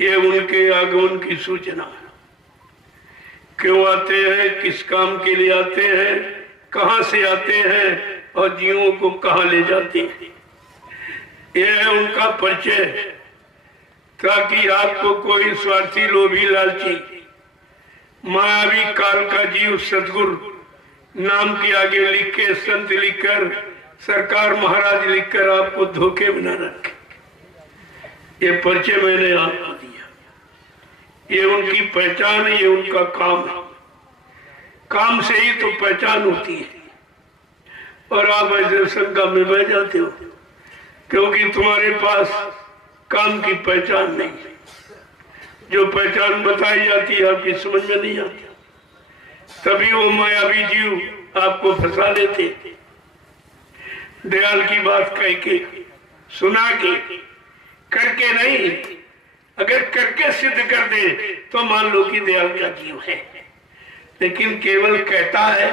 ये उनके आगमन की सूचना है। क्यों आते हैं, किस काम के लिए आते हैं, कहां से आते हैं और जीवों को कहां ले जाते हैं, यह है उनका परिचय। ताकि आपको कोई स्वार्थी, लोभी, लालची, मायावी काल का जीव सदगुरु नाम के आगे लिख के, संत लिखकर, सरकार महाराज लिखकर आपको धोखे में न रखे। ये परिचय मैंने आपको दिया। ये उनकी पहचान है, ये उनका काम है। काम से ही तो पहचान होती है। और आप ऐसे शंका में बह जाते हो क्योंकि तुम्हारे पास काम की पहचान नहीं है। जो पहचान बताई जाती है आपकी समझ में नहीं आती, तभी वो मायावी जीव आपको फंसा लेते। दयाल की बात कह के, सुना के, करके नहीं। अगर करके सिद्ध कर दे तो मान लो कि दयाल का जीव है, लेकिन केवल कहता है,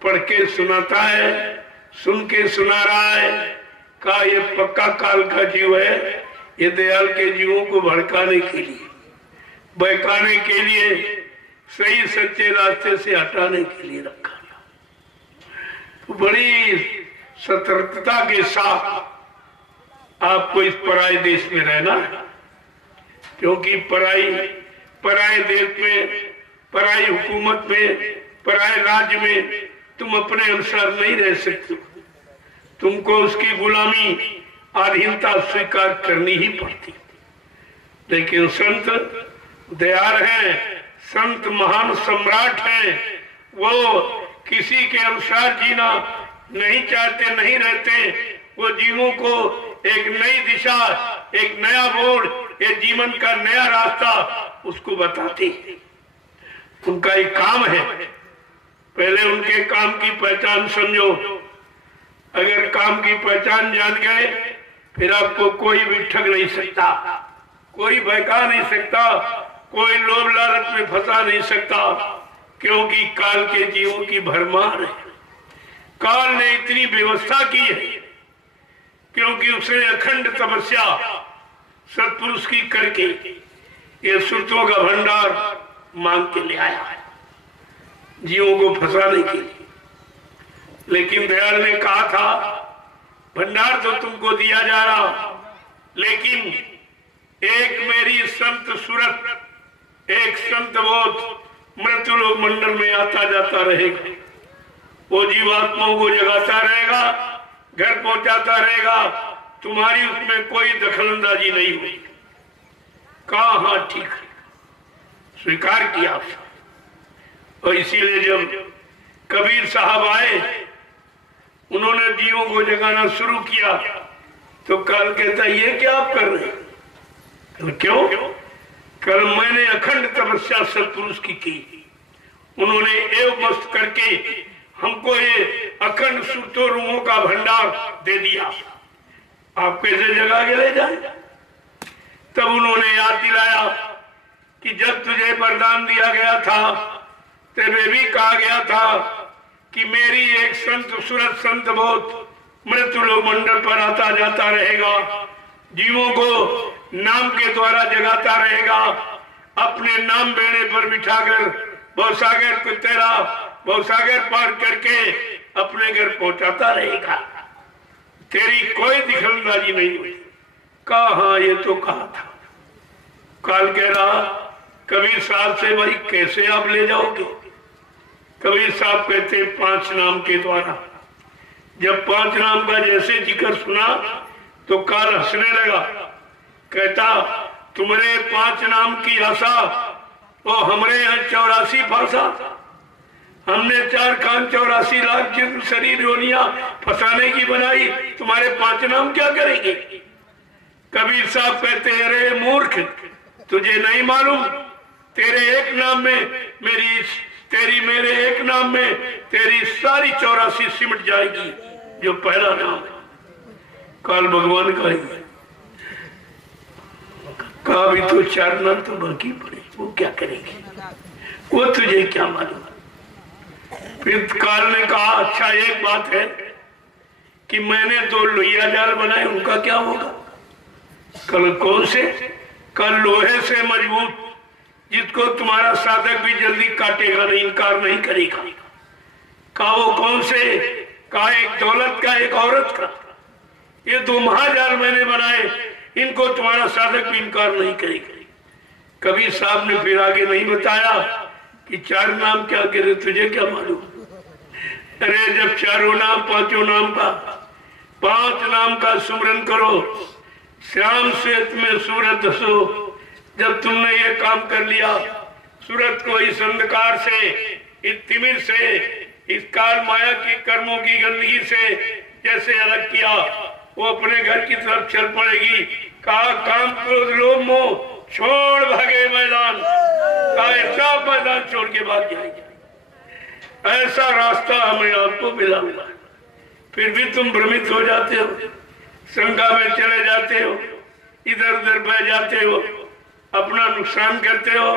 पढ़ के सुनाता है, सुन के सुना रहा है, का ये पक्का काल का जीव है। ये दयाल के जीवों को भड़काने के लिए, बहकाने के लिए, सही सच्चे रास्ते से हटाने के लिए रखा गया। तो बड़ी सतर्कता के साथ आपको इस पराये देश में रहना है, क्योंकि पराये देश में, पराई हुकूमत में, पराये राज्य में तुम अपने अनुसार नहीं रह सकते। तुमको उसकी गुलामी, अधीनता स्वीकार करनी ही पड़ती। लेकिन संत दयाल हैं, संत महान सम्राट हैं। वो किसी के अनुसार जीना नहीं चाहते, नहीं रहते। वो जीवों को एक नई दिशा, एक नया मोड़, एक जीवन का नया रास्ता उसको बताते। उनका एक काम है। पहले उनके काम की पहचान समझो। अगर काम की पहचान जान गए फिर आपको कोई भी ठग नहीं सकता, कोई बहका नहीं सकता, कोई लोभ लालच में फंसा नहीं सकता, क्योंकि काल के जीवों की भरमार है। काल ने इतनी व्यवस्था की है क्योंकि उसने अखंड तपस्या सत्पुरुष की करके ये सुरतों का भंडार मांग के ले आया है जीवों को फंसाने के लिए। लेकिन दयाल ने कहा था, भंडार तो तुमको दिया जा रहा, लेकिन एक मेरी संत सूरत, एक संत बोध मृत्युलोक मंडल में आता जाता रहेगा। वो जीवात्माओं को जगाता रहेगा, घर पहुंचाता रहेगा। तुम्हारी उसमें कोई दखलंदाजी नहीं हुई। कहा हाँ ठीक है, स्वीकार किया। और इसीलिए जब कबीर साहब आए, उन्होंने जीवों को जगाना शुरू किया, तो काल कहता ये क्या आप कर रहे हैं? क्यों? कल मैंने अखंड तपस्या सत्पुरुष की। उन्होंने एवं मस्त करके हमको ये अखंड सुरतों रूहों का भंडार दे दिया। आप कैसे जगा के ले जाए? तब उन्होंने याद दिलाया कि जब तुझे वरदान दिया गया था, तेरे भी कहा गया था कि मेरी एक संत सूरत संत बोध मृत्युलोक मंडल पर आता जाता रहेगा, जीवों को नाम के द्वारा जगाता रहेगा, अपने नाम बेड़े पर बिठाकर भवसागर को तेरा भवसागर पार करके अपने घर पहुंचाता रहेगा। तेरी कोई दिखलंदाजी नहीं हुई। कहा हाँ ये तो कहा था। काल कह रहा कबीर साहब से, भाई कैसे आप ले जाओगे? कबीर साहब कहते 5 नाम के द्वारा। जब 5 नाम का जैसे जिक्र सुना तो काल हंसने लगा। कहता तुम्हारे 5 नाम की आशा वो हमरे यहाँ 84 भाषा, हमने 4 खान 84 लाख जिस्म शरीर योनियां फंसाने की बनाई, तुम्हारे 5 नाम क्या करेंगे? कबीर साहब कहते हैं अरे मूर्ख, तुझे नहीं मालूम तेरे एक नाम में तेरी मेरे एक नाम में तेरी सारी 84 सिमट जाएगी। जो पहला नाम काल भगवान का ही है। कहा भी तो 4 नाम तो बाकी पड़े, वो क्या करेंगे? वो तुझे क्या मालूम? फिर काल ने कहा अच्छा एक बात है कि मैंने 2 लोहिया जाल बनाए, उनका क्या होगा? कल कौन से? का लोहे से मजबूत, जिसको तुम्हारा साधक भी जल्दी काटेगा नहीं, इनकार नहीं करेगा। का वो कौन से? का एक दौलत का, एक औरत का। ये दो महाजाल मैंने बनाए, इनको तुम्हारा साधक भी इनकार नहीं करेगा। कभी साहब ने फिर आगे नहीं बताया कि 4 नाम क्या करे, तुझे क्या मालूम? अरे जब चारों नाम, पांचों नाम का, 5 नाम का सुमरन करो, श्याम श्वेत में सूरत हसो। जब तुमने ये काम कर लिया, सूरत को इस अंधकार से, इस तिमिर से, इस काल माया की कर्मों की गंदगी से जैसे अलग किया, वो अपने घर की तरफ चल पड़ेगी। कहा काम क्रोध लोभ मोह छोड़ भागे मैदान, ऐसा मैदान छोड़ के भाग जाएगी। ऐसा रास्ता हमें आपको मिला। फिर भी तुम भ्रमित हो जाते हो, शंका में चले जाते हो, इधर उधर बह जाते हो, अपना नुकसान करते हो।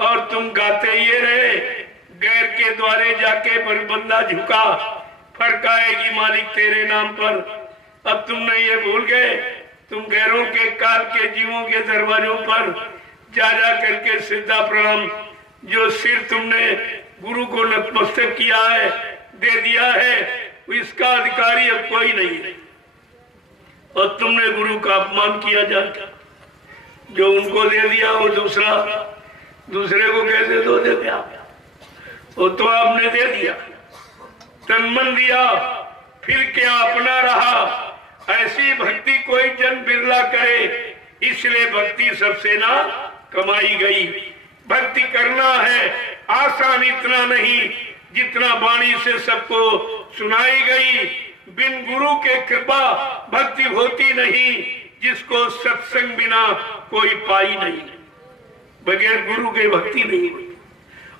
और तुम गाते ये रहे, गैर के द्वारे जाके पर बंदा झुका, फर्क आएगी मालिक तेरे नाम पर। अब तुमने ये भूल गए, तुम गैरों के काल के जीवों के दरवाजों पर जा जा करके सिद्धा प्रणाम, जो सिर तुमने गुरु को नतमस्तक किया है, दे दिया है, इसका अधिकारी अब कोई नहीं है। और तुमने गुरु का अपमान किया जाता, जो उनको दे दिया वो दूसरे को कैसे दो दे दिया? वो तो आपने दे दिया, तन मन दिया, फिर क्या अपना रहा। ऐसी भक्ति कोई जन बिरला करे, इसलिए भक्ति सबसे ना कमाई गई। भक्ति करना है आसान इतना नहीं जितना वाणी से सबको सुनाई गई। बिन गुरु के कृपा भक्ति होती नहीं, जिसको सत्संग बिना कोई पाई नहीं। बगैर गुरु के भक्ति नहीं हुई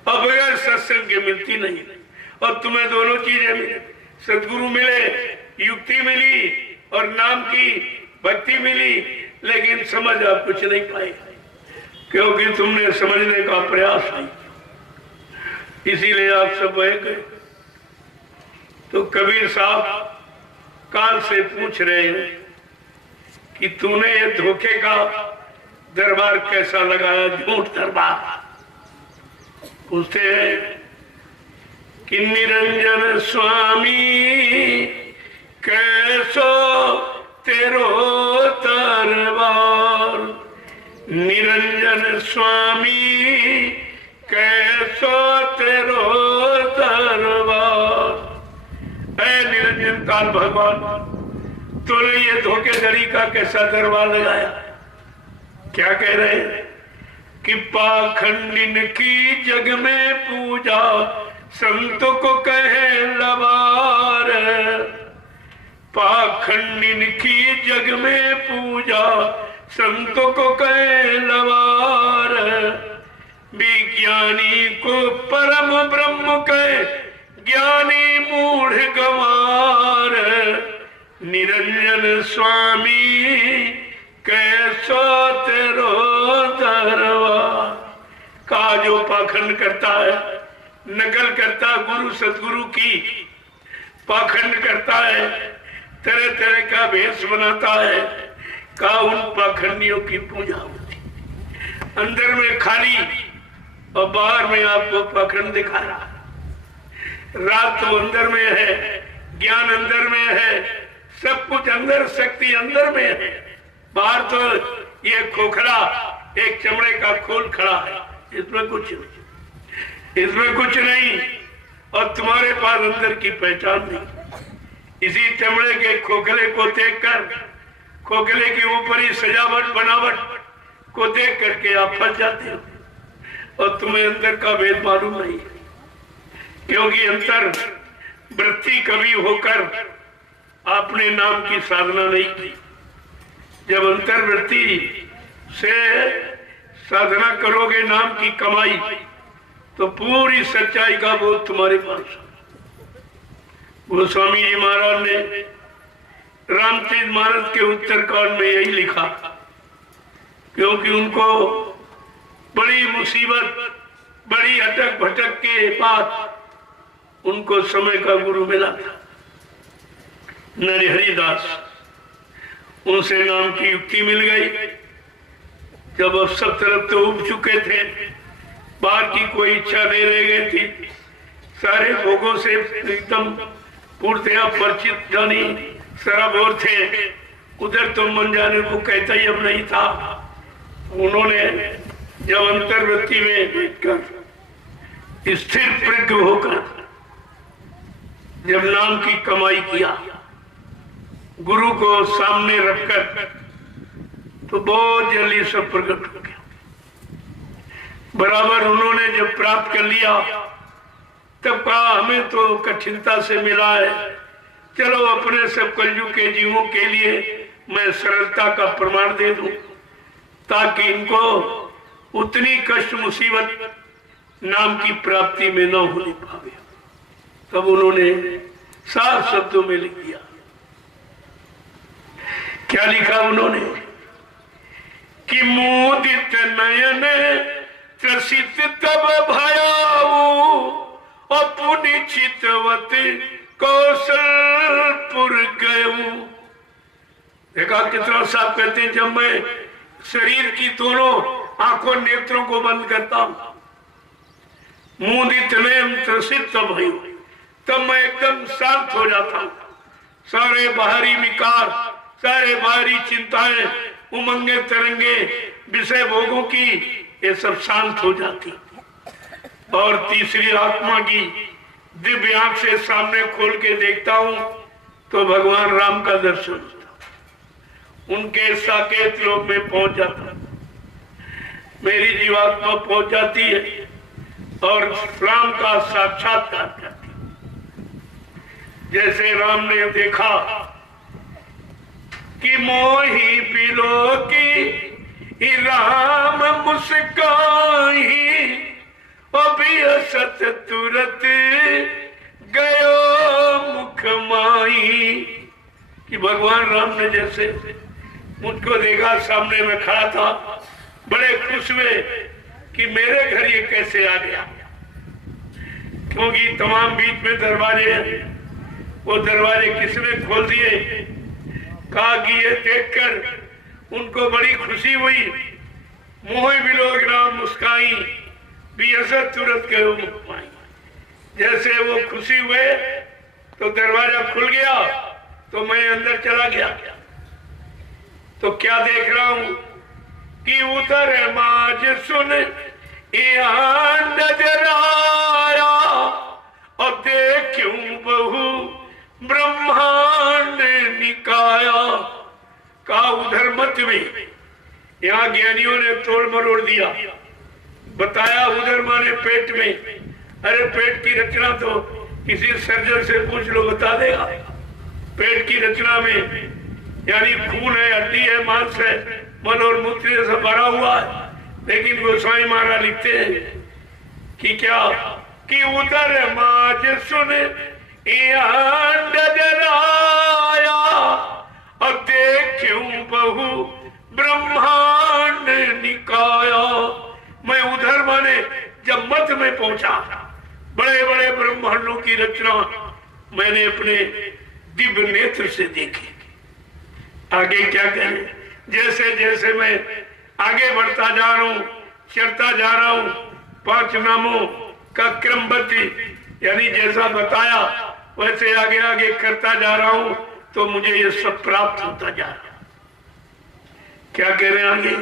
और बगैर सत्संग के मिलती नहीं। और तुम्हें दोनों चीजें मिले, सदगुरु मिले, युक्ति मिली और नाम की भक्ति मिली, लेकिन समझ आप कुछ नहीं पाए, क्योंकि तुमने समझने का प्रयास नहीं, इसीलिए आप सब बह गए। तो कबीर साहब काल से पूछ रहे हैं कि तूने ये धोखे का दरबार कैसा लगाया, झूठ दरबार। पूछते हैं कि निरंजन स्वामी कैसो तेरो दरबार, निरंजन स्वामी कैसो तेरो दरबार। ऐ निरंजन काल भगवान, तूने ये धोखेधड़ी का कैसा दरबार लगाया? क्या कह रहे हैं कि पाखंडिन की जग में पूजा, संतों को कहे लबार। पाखंडिन की जग में पूजा, संतों को कहे लबार। विज्ञानी को परम ब्रह्म कहे, ज्ञानी मूढ़ गंवार। निरंजन स्वामी कैसो तेरो दरबार। का जो पाखंड करता है, नकल करता गुरु सतगुरु की, पाखंड करता है, तरह तरह का भेष बनाता है, का उन पाखंडियों की पूजा होती। अंदर में खाली और बाहर में आपको पाखंड दिखा रहा। रात तो अंदर में है, ज्ञान अंदर में है, सब कुछ अंदर, शक्ति अंदर में है। बाहर तो ये खोखला एक चमड़े का खोल खड़ा है, इसमें कुछ नहीं। और तुम्हारे पास अंदर की पहचान नहीं। इसी चमड़े के खोखले को देखकर, खोखले के ऊपर ही सजावट बनावट को देख करके आप फंस जाते हो, और तुम्हें अंदर का भेद मालूम नहीं, क्योंकि अंतर वृत्ति कभी होकर आपने नाम की साधना नहीं की। जब अंतर्वृत्ति से साधना करोगे नाम की कमाई, तो पूरी सच्चाई का बोध तुम्हारे पास। गोस्वामी जी महाराज ने रामचरित मानस के उत्तरकांड में यही लिखा, क्योंकि उनको बड़ी मुसीबत, बड़ी अटक भटक के बाद उनको समय का गुरु मिला था, नरहरि दास। उनसे नाम की युक्ति मिल गई, जब अब सब तरफ तो उब चुके थे, बाहर की कोई इच्छा नहीं रह गई थी, सारे भोगों से एकदम पूर्णतया परिचित जानी सराबोर थे। उधर तो मन जाने को कहता ही अब नहीं था। उन्होंने जब अंतर्वृत्ति में बैठकर स्थिर प्रज्ञ होकर जब नाम की कमाई किया, गुरु को सामने रखकर, तो बहुत जल्दी सब प्रकट हो गया। बराबर उन्होंने जब प्राप्त कर लिया, तब कहा हमें तो कठिनता से मिला है, चलो अपने सब कलयुग के जीवों के लिए मैं सरलता का प्रमाण दे दूं, ताकि इनको उतनी कष्ट मुसीबत नाम की प्राप्ति में न होने पावे। तब उन्होंने साफ शब्दों में लिख दिया। क्या लिखा उन्होंने कि मोदित नयन त्रसित तब भयाऊ अपनी चितवत कौशलपुर गयू। देखा कितना साफ कहते हैं, जब मैं शरीर की दोनों आंखों नेत्रों को बंद करता हूं, मोदित नयन त्रसित तब भयू, तब मैं एकदम शांत हो जाता हूं। सारे बाहरी विकार, सारे बाहरी चिंताएं, उमंगे तरंगे विषय भोगों की, ये सब शांत हो जाती। और तीसरी आत्मा की दिव्य आंख से सामने खोल के देखता हूं तो भगवान राम का दर्शन होता, उनके साकेत लोक में पहुंच जाता, मेरी जीवात्मा पहुंच जाती है और राम का साक्षात्कार करती। जैसे राम ने देखा कि मोही पिलो की राम मुस्काही, अभी असत तुरत गयो मुख माई। कि भगवान राम ने जैसे मुझको देखा, सामने में खड़ा था, बड़े खुश हुए कि मेरे घर ये कैसे आ गया, क्योंकि तमाम बीच में दरवाजे हैं, वो दरवाजे किसने खोल दिए। कहा कि ये देखकर उनको बड़ी खुशी हुई। मोह बिलोक राम मुस्काई, बियसत तुरंत गयो मुख माई। जैसे वो खुशी हुए तो दरवाजा खुल गया, तो मैं अंदर चला गया। तो क्या देख रहा हूं कि उधर माज सुन यहाँ नजर आया, और देखूं बहु ब्रह्मांड निकाया। कहा उधर मध्य में, यहाँ ज्ञानियों ने तोड़ मरोड़ दिया, बताया उधर माने पेट में। अरे पेट की रचना तो किसी सर्जन से पूछ लो, बता देगा। पेट की रचना में यानी खून है, हड्डी है, मांस है, मन और मूत्र से भरा हुआ है। लेकिन गोस्वामी महाराज लिखते हैं कि क्या कि उधर माज सुन नजर आया, और देखूं बहु ब्रह्मांड निकाया। मैं उधर माने जब मध्य में पहुंचा, बड़े बड़े ब्रह्मांडों की रचना मैंने अपने दिव्य नेत्र से देखी। आगे क्या कहें, जैसे जैसे मैं आगे बढ़ता जा रहा हूं, चलता जा रहा हूं, 5 नामों का क्रमबद्ध यानी जैसा बताया वैसे आगे आगे करता जा रहा हूं, तो मुझे ये सब प्राप्त होता जा रहा। क्या कह रहे हैं आगे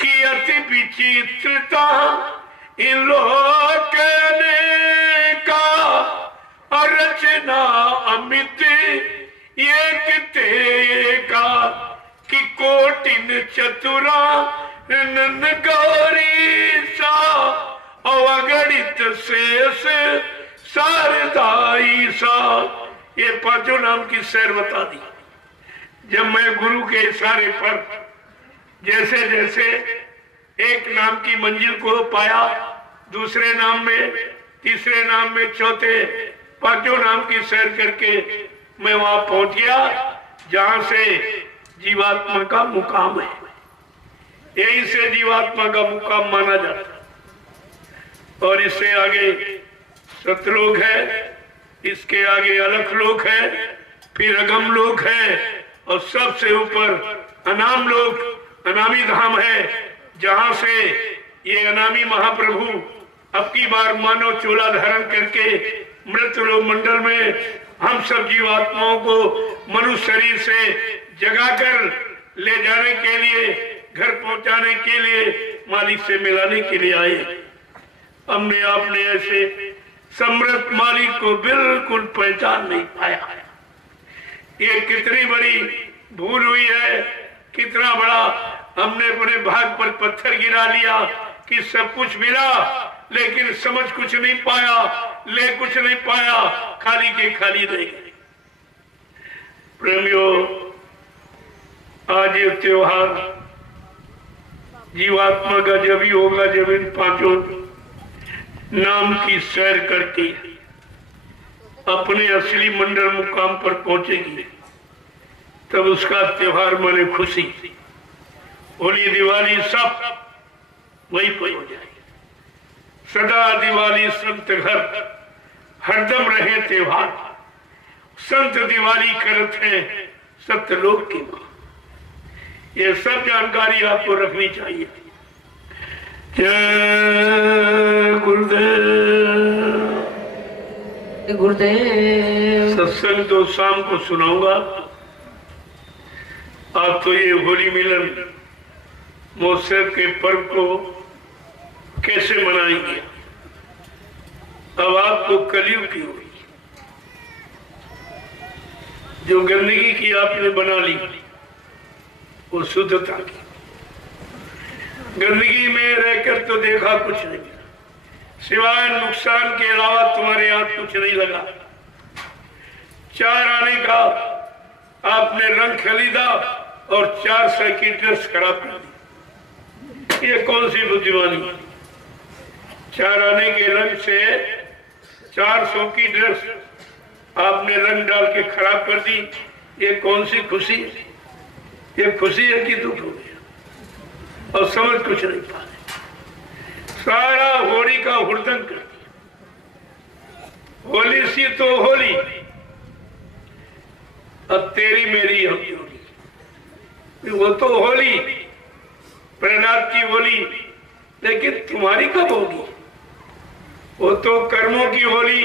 कि अति विचित्रता इन लोक का, और रचना अमित एक का, कि कोटिन चतुरा नन गौरी सा, अवगणित शेष शारदाई सा। ये 5 नाम की सैर बता दी। जब मैं गुरु के इशारे पर जैसे जैसे एक नाम की मंजिल को पाया, दूसरे नाम में, तीसरे नाम में, चौथे, 5 नाम की सैर करके मैं वहां पहुंच गया जहां से जीवात्मा का मुकाम है। यही से जीवात्मा का मुकाम माना जाता है। और इससे आगे सतलोक है, इसके आगे अलख लोक है, फिर अगम लोक है, और सबसे ऊपर अनाम लोक अनामी धाम है, जहां से ये अनामी महाप्रभु अब की बार मानव चोला धारण करके मृत्यु मंडल में हम सब जीवात्माओं को मनुष्य शरीर से जगाकर ले जाने के लिए, घर पहुंचाने के लिए, मालिक से मिलाने के लिए आए। हमने आपने ऐसे समृद्ध मालिक को बिल्कुल पहचान नहीं पाया। ये कितनी बड़ी भूल हुई है, कितना बड़ा हमने अपने भाग पर पत्थर गिरा लिया कि सब कुछ मिला लेकिन समझ कुछ नहीं पाया, ले कुछ नहीं पाया, खाली के खाली रह गए। प्रेमियों, आज ये त्योहार जीवात्मा का जब ही होगा जब इन पांचों नाम की सैर करके अपने असली मंडल मुकाम पर पहुंचेगी, तब उसका त्योहार माने खुशी। होली दिवाली सब वही पर हो जाएगी। सदा दिवाली संत घर हरदम रहे त्योहार, संत दिवाली करत है सत्यलोक की मां। ये सब जानकारी आपको रखनी चाहिए। जय गुरुदेव। गुरुदेव सत्संग तो शाम को सुनाऊंगा। आप तो ये होली मिलन महोत्सव के पर्व को कैसे मनाएंगे? अब आपको कलयुग की हुई जो गंदगी की आपने बना ली वो शुद्धता की। गंदगी में रहकर तो देखा कुछ नहीं, सिवाय नुकसान के अलावा तुम्हारे हाथ कुछ नहीं लगा। चार आने का आपने रंग खरीदा और 400 की ड्रेस खराब कर दी। ये कौन सी बुद्धिमानी? 4 आने के रंग से 400 की ड्रेस आपने रंग डाल के खराब कर दी। ये कौन सी खुशी? ये खुशी है कि दुख हो गया और समझ कुछ नहीं पा रहे। सारा होली का हुड़दंग कर दिया। होली सी तो होली, अब तेरी मेरी हम होली। वो तो होली प्रहलाद की होली, लेकिन तुम्हारी कब होगी? वो तो कर्मों की होली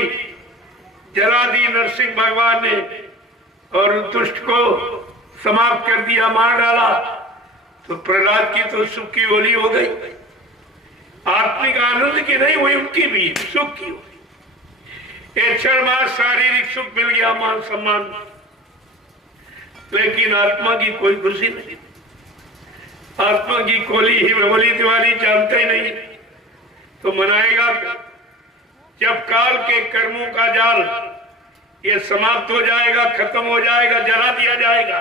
जला दी नरसिंह भगवान ने और दुष्ट को समाप्त कर दिया, मार डाला। तो प्रहलाद की तो सुख की होली हो गई, आत्मिक आनंद की नहीं हुई, उनकी भी सुख की होली। एक क्षण बाद शारीरिक सुख मिल गया, मान सम्मान, लेकिन आत्मा की कोई खुशी नहीं। आत्मा की होली दिवाली जानते ही नहीं, तो मनाएगा जब काल के कर्मों का जाल ये समाप्त हो जाएगा, खत्म हो जाएगा, जला दिया जाएगा,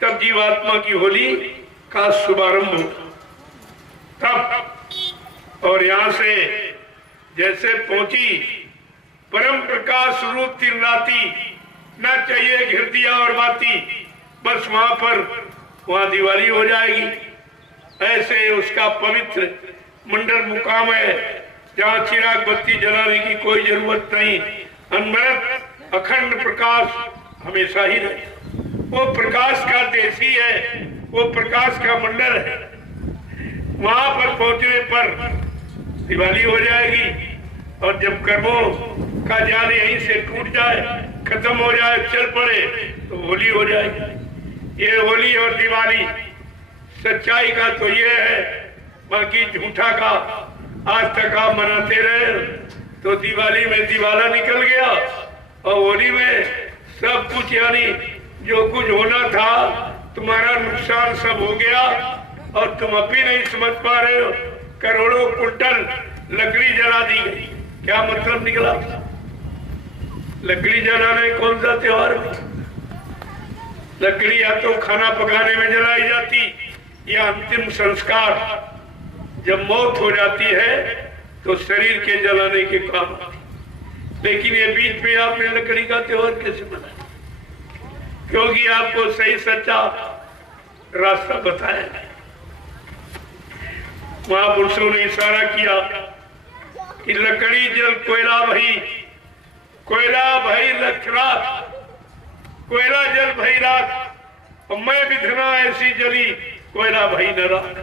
तब जीवात्मा की होली का शुभारंभ होगा। तब और यहां से जैसे पहुंची परम प्रकाश रूप तीन राती, न चाहिए घिर दिया और बाती, बस वहां दिवाली हो जाएगी। ऐसे उसका पवित्र मंडल मुकाम है जहाँ चिराग बत्ती जलाने की कोई जरूरत नहीं। अनवरत अखंड प्रकाश हमेशा ही रहे। वो प्रकाश का देशी है, वो प्रकाश का मंडल है। वहां पर पहुंचने पर दिवाली हो जाएगी और जब कर्मों का जाल यहीं से टूट जाए, खत्म हो जाए, चल पड़े, तो होली हो जाएगी। ये होली और दिवाली सच्चाई का तो ये है, बाकी झूठा का आज तक आप मनाते रहे तो दिवाली में दिवाला निकल गया और होली में सब कुछ, यानी जो कुछ होना था तुम्हारा नुकसान सब हो गया और तुम अभी नहीं समझ पा रहे हो। करोड़ों कुंटल लकड़ी जला दी गई, क्या मतलब निकला? लकड़ी जलाने कौन सा त्योहार है? लकड़ी या तो खाना पकाने में जलाई जाती या अंतिम संस्कार जब मौत हो जाती है तो शरीर के जलाने के काम आती। लेकिन ये बीच में आपने लकड़ी का त्योहार कैसे मनाया? क्योंकि आपको सही सच्चा रास्ता बताया। महापुरुषों ने इशारा किया कि लकड़ी जल कोयला भई, कोयला भई लखरात, कोयला जल भई रात, और मैं विधना ऐसी जली कोयला भाई न रहा,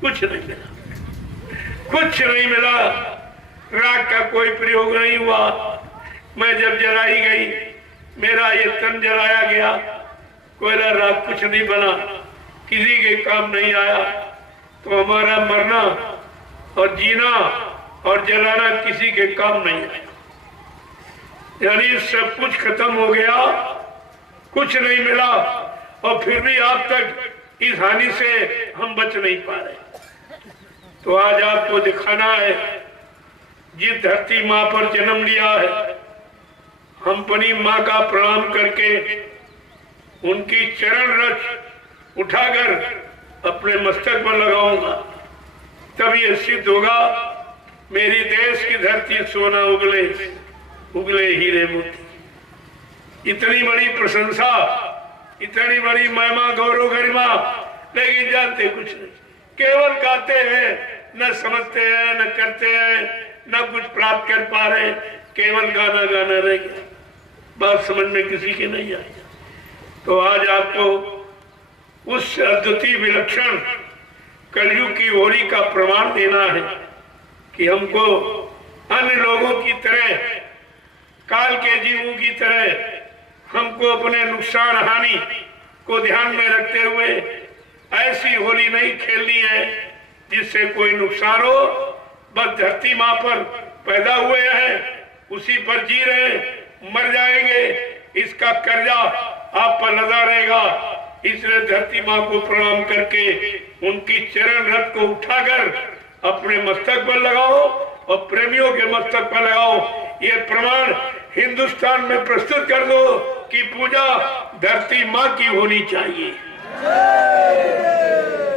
कुछ नहीं मिला, कुछ नहीं मिला। राख का कोई प्रयोग नहीं हुआ। मैं जब जलाई गई, मेरा ये तन जलाया गया, कोयला राख कुछ नहीं बना, किसी के काम नहीं आया। तो हमारा मरना और जीना और जलाना किसी के काम नहीं आया। यानी सब कुछ खत्म हो गया, कुछ नहीं मिला, और फिर भी आज तक इस हानि से हम बच नहीं पा रहे। तो आज आपको दिखाना है, जिस धरती माँ पर जन्म लिया है, हम अपनी माँ का प्रणाम करके उनकी चरण रज उठाकर अपने मस्तक पर लगाऊंगा, तब ये सिद्ध होगा मेरी देश की धरती सोना उगले, उगले हीरे मोती। इतनी बड़ी प्रशंसा, इतनी बड़ी महिमा, गौरव, गरिमा, लेकिन जानते कुछ नहीं, केवल गाते हैं, न समझते हैं, न करते हैं, न कुछ प्राप्त कर पा रहे, केवल गाना गाना रह गया, बात समझ में किसी के नहीं आई। तो आज आपको उस अद्वितीय विलक्षण कलयुग की होली का प्रमाण देना है कि हमको अन्य लोगों की तरह, काल के जीवों की तरह हमको अपने नुकसान हानि को ध्यान में रखते हुए ऐसी होली नहीं खेलनी है जिससे कोई नुकसान हो। बस धरती माँ पर पैदा हुए हैं, उसी पर जी रहे, मर जाएंगे, इसका कर्जा आप पर लदा रहेगा। इसलिए धरती माँ को प्रणाम करके उनकी चरण रथ को उठाकर अपने मस्तक पर लगाओ और प्रेमियों के मस्तक पर लगाओ। ये प्रमाण हिंदुस्तान में प्रस्तुत कर दो कि पूजा धरती माँ की होनी चाहिए,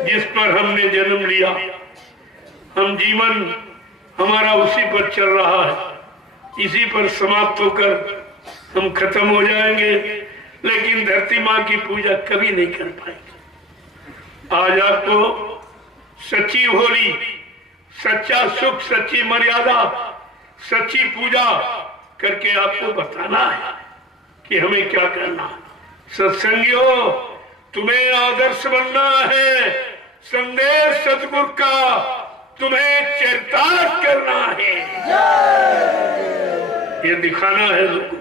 जिस पर हमने जन्म लिया। हम जीवन हमारा उसी पर चल रहा है, इसी पर समाप्त होकर हम खत्म हो जाएंगे, लेकिन धरती माँ की पूजा कभी नहीं कर पाएंगे। आज आपको सच्ची होली, सच्चा सुख, सच्ची मर्यादा, सच्ची पूजा करके आपको बताना है कि हमें क्या करना है। सत्संगियों, तुम्हें आदर्श बनना है, संदेश सतगुरु का तुम्हें चरितार्थ करना है, ये दिखाना है लोगों को।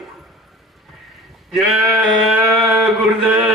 जय गुरुदेव।